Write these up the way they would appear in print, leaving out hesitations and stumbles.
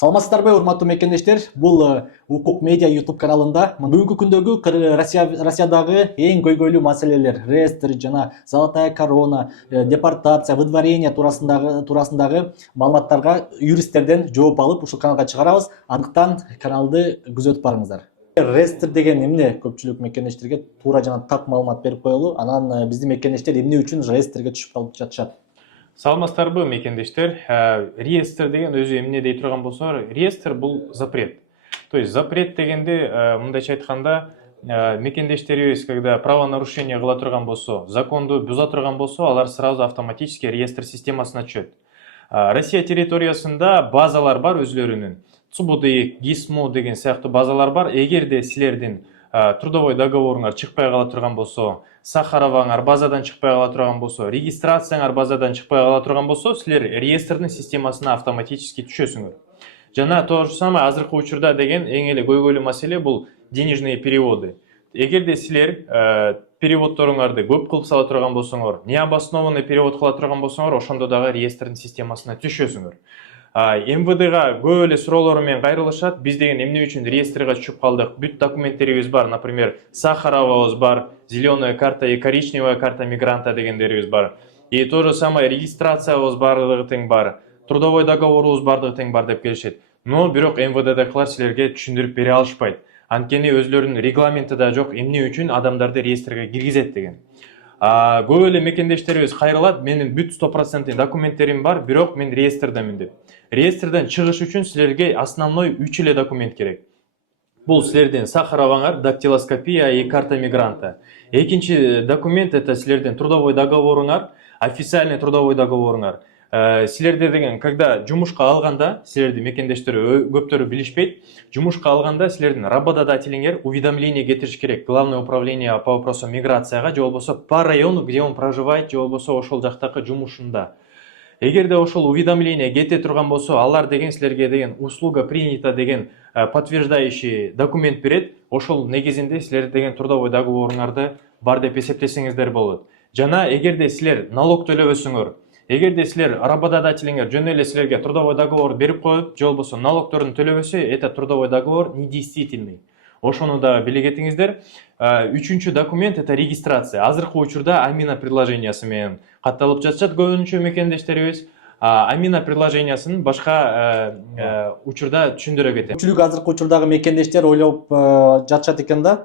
Саламатсыздарбы, урматтуу мекендештер. Бул Укук Медиа YouTube каналында бүгүнкү күндөгү Россиядагы эң көйгөйлүү маселелер, реестр жана золотая корона, депортация, выдворение туурасындагы маалыматтарга юристтерден жооп алып ушул каналга чыгарабыз. Андыктан каналды күзөтүп барыңыздар. Реестр деген эмне? Көпчүлүк мекендештерге туура жана так маалымат берип коелу. Анан биздин мекендештер эмне үчүн реестрге түшүп калып жатышат? Саламатсыздарбы, мекендештер. Реестр деген өзү эмне дей турган болсо, реестр бул запрет. То есть запрет дегенде, мындайча айтканда, мекендештерибиз, когда правонарушение кыла турган болсо, законду буза турган болсо, алар сразу автоматически реестр системасына түшөт. Россия территориясында базалар бар өзлөрүнүн. ЦУБДИК, ГИСМУ деген сыяктуу базалар бар. Эгерде силердин трудовой договоруңар чыкпай кала турган болсо, Сахароваңар базадан чыкпай кала турган болсо, регистрацияңар базадан чыкпай кала турган болсо, силер реестрдин системасына автоматически түшөсүңөр. Жана то же самое азыркы учурда деген эң эле көйгөйлүү маселе бул денежные переводы. Эгерде силер переводторуңарды көп кылып сала турган болсоңор, необоснованный перевод кыла турган болсоңор, ошондо дагы реестрдин системасына түшөсүңөр. МВДга көп эле суроолору менен кайрылышат. Биз деген эмне үчүн реестрге түшүп калдык? Бүт документтерибиз бар. Например, Сахаровабыз бар, зеленая карта и коричневая карта мигранта дегендерибиз бар. И то же самое регистрациябыз бардыгы тең бар. Трудовой договорубуз бардыгы тең бар деп келишет. Но бирок МВДдакылар силерге түшүндүрүп бере алышпайт. Анткени өзлөрүнүн регламенти да жок, эмне үчүн адамдарды реестрге киргизет деген. Көп эле мекендештерибиз кайрылат, менин бүт 100% документтерим бар, бирок мен реестрдемин деп. Реестрден чыгыш үчүн силерге основной 3 эле документ керек. Бул силердин Сахароваңар, дактилоскопия и карта мигранта. Экинчи документ это силердин трудовой договоруңар, официальный трудовой договоруңар. Силерде деген, когда жумушка алганда, силерди мекендештер көптөрү билишпейт, жумушка алганда силердин работодателиңер уведомление кетириш керек. Главное управление по вопросам миграцияга, же болбосо по району, где он проживает, же болбосо ошол жактагы жумушунда. Эгерде ошол уведомление кете турган болсо, алар деген силерге деген услуга принята деген подтверждающий документ берет. Ошол негизинде силер деген трудовой договоруңарды бар деп эсептесеңиздер болот. Жана эгерде силер налог төлөбөсүңөр, эгерде силер работодателиңер жөн эле силерге трудовой договор берип коюп, же болбосо налогторун төлөбөсө, этот трудовой договор недействительный. Ошону да биле кетиңиздер. Үчүнчү документ это регистрация. Азыркы учурда Амина предложениясы менен катталып жатышат көбүнчө мекендештерибиз. Амина предложениясын башка учурда түшүндүрө кетем. Көпчүлүк азыркы учурдагы мекендештер ойлоп жатышат экен да.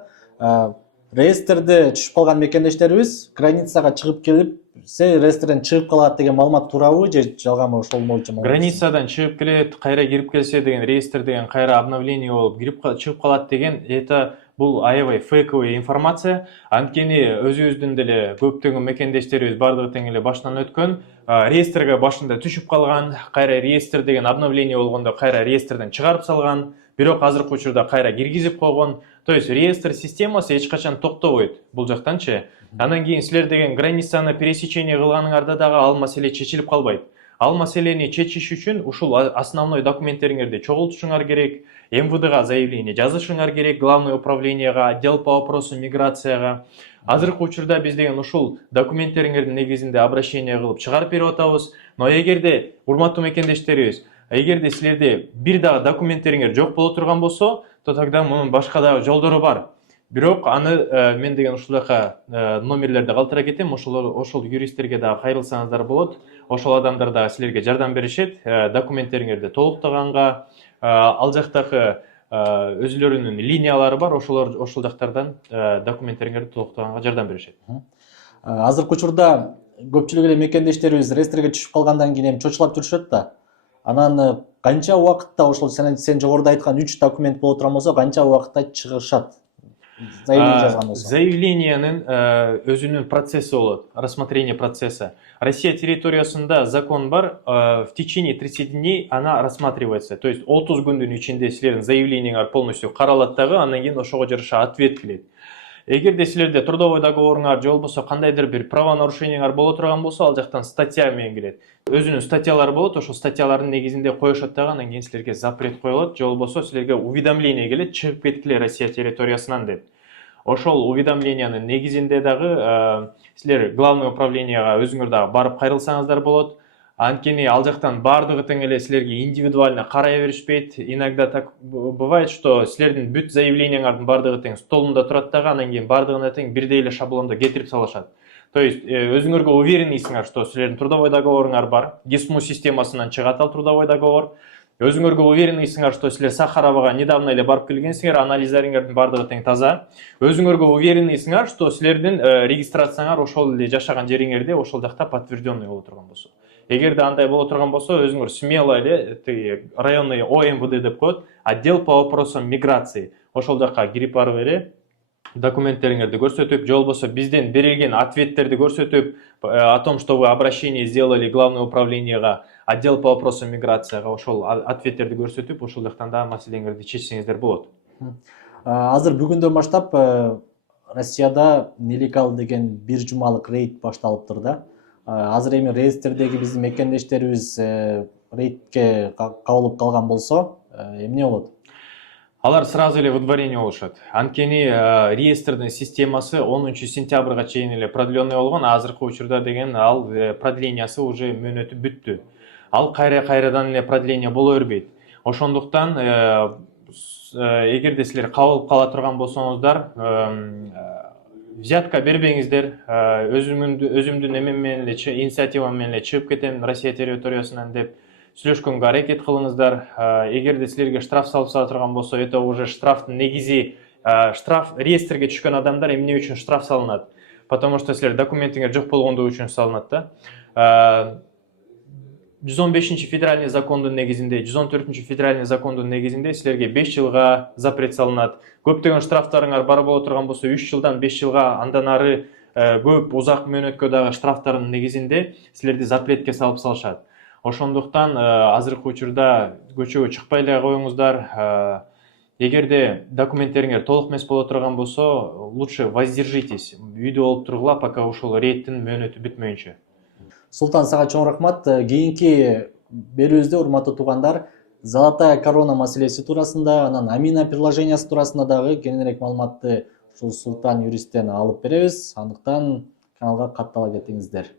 Реестрде түшүп калган мекендештерибиз границага чыгып келип, реестрден чыгып калат деген маалымат туурабы же жалганбы, ошол боюнча? Границадан чыгып келет, кайра кирип келсе деген, реестр деген кайра обновление болуп чыгып калат деген, это бул аябай фейковый информация. Анткени өзүбүздүн деле көптөгөн мекендештерибиз бардыгы тең эле башынан өткөн, реестрге башында түшүп калган, кайра реестр деген обновление болгондо кайра реестрден чыгарып салган, бирок азыркы учурда кайра киргизип койгон. То есть реестр системасы эч качан токтобойт бул жактанчы. Анан кийин силер деген границаны пересечение кылганыңарда дагы ал маселе чечилип калбайт. Ал маселени чечиш үчүн ушул основной документтериңерди чогултушуңар керек, МВДга заявление жазышыңар керек, главное управлениега, отдел по вопросу миграцияга. Азыркы учурда биз деген ушул документтериңердин негизинде обращение кылып чыгарып берип атабыз. Но эгерде урматтуу мекендештерибиз, эгерде силерде бир дагы документтериңер жок боло турган болсо, то тогда мунун башка дагы жолдору бар. Бирок аны мен деген ушул жака номерлерди калтыра кетем, ошол юристтерге дагы кайрылсаңыздар болот. Ошол адамдар дагы силерге жардам беришет, документтериңерди толуктаганга, ал жактагы өзүлөрүнүн линиялары бар, ошол жактардан документтериңерди толуктаганга жардам беришет. Азыркы учурда көпчүлүк эле мекендештерибиз реестрге түшүп калгандан кийин чочулап жүрүшөт да. Анан канча убакытта ошол сен жогоруда айткан 3 документ боло турган болсо, канча убакытта чыгышат? Заявление жазган болсо. Заявлениянын өзүнүн процесси болот, рассмотрение процесса. Россия территориясында закон бар, в течение 30 дней она рассматривается. То есть 30 күндүн ичинде силердин заявлениеңар полностью каралат дагы, андан кийин ошого жараша ответ келет. Эгерде силерде трудовой договоруңар же болбосо кандайдыр бир правонарушениеңар боло турган болсо, ал жактан статья менен келет. Өзүнүн статьялары болот, ошол статьялардын негизинде коюшат дагы, андан кийин силерге запрет коюлат, же болбосо силерге уведомление келет, чыгып кеткиле Россия территориясынан деп. Ошол уведомлениянын негизинде дагы силер главный управлениега өзүңөр дагы барып кайрылсаңыздар болот. Анткени ал жактан бардыгы тең эле силерге индивидуально карай беришпейт. Иногда так бывает, что силердин бүт заявленияңардын бардыгы тең столунда турат дагы, анан кийин бардыгына тең бирдей эле шаблондо кетирип салышат. То есть өзүңөргө уверенныйсыңар, что силердин трудовой договоруңар бар, ГИСМУ системасынан чыгат ал трудовой договор. Өзүңөргө уверенныйсыңар, что силер Сахаровага недавно эле барып келгенсиңер, анализдариңардын бардыгы тең таза. Өзүңөргө уверенныйсыңар, что силердин регистрацияңар ошол эле жашаган жериңерде ошол жакта подтвержденный боло турган болсо. Эгерде андай боло турган болсо, өзүңөр смело эле районный ОМВД деп коет, отдел по вопросам миграции. Ошол жакка кирип барып эле документтериңерди көрсөтүп, же болбосо бизден берилген ответтерди көрсөтүп, о том, что вы обращение сделали главное управлениега, отдел по вопросам миграцияга, ошол ответтерди көрсөтүп, ошол жактан да маселеңерди чечсеңиздер болот. Азыр бүгүндөн баштап Россияда нелегал деген бир жумалык рейд башталыптыр да. Азыр эми реестрдеги биздин мекендештерибиз рейдке кабылып калган болсо, эмне болот? Алар сразу эле выдворение болушат. Анткени реестрдин системасы 10 сентябрга чейин эле продленный болгон, азыркы учурда деген ал продлениясы уже мөөнөтү бүттү. Ал кайрадан эле продление боло бербейт. Ошондуктан эгерде силер кабылып кала турган болсоңуздар, взятка бербеңиздер. Өзүмдүн эмем менен эле, инициативам менен эле чыгып кетем Россия территориясынан деп сүйлөшкөнгө аракет кылыңыздар. Эгерде силерге штраф салып турган болсо, это уже штрафтын негизи, штраф реестрге түшкөн адамдар эмне үчүн штраф салынат? Потому что силер документиңер жок болгондугу үчүн салынат да. 115 федеральный закондун негизинде, 114 федеральный закондун негизинде силерге 5 жылга запрет салынат. Көптөгөн штрафтарыңар бар боло турган болсо, 3 жылдан 5 жылга, андан ары көп узак мөөнөткө дагы штрафтардын негизинде силерди запретке салып салышат. Ошондуктан азыркы учурда көчөгө чыкпай эле коюңуздар. Эгерде документтериңер толук эмес боло турган болсо, лучше воздержитесь. Үйдө болуп тургула, пока ушул рейдтин мөөнөтү бүтмөйүнчө. Султан, сага чоң рахмат. Кийинки берүүбүздө урматтуу туугандар, Золотая корона маселеси туурасында, анан Амина приложениясы туурасында дагы кененирээк маалыматты ушул Султан юристтен алып беребиз. Андыктан каналга каттала кетиңиздер.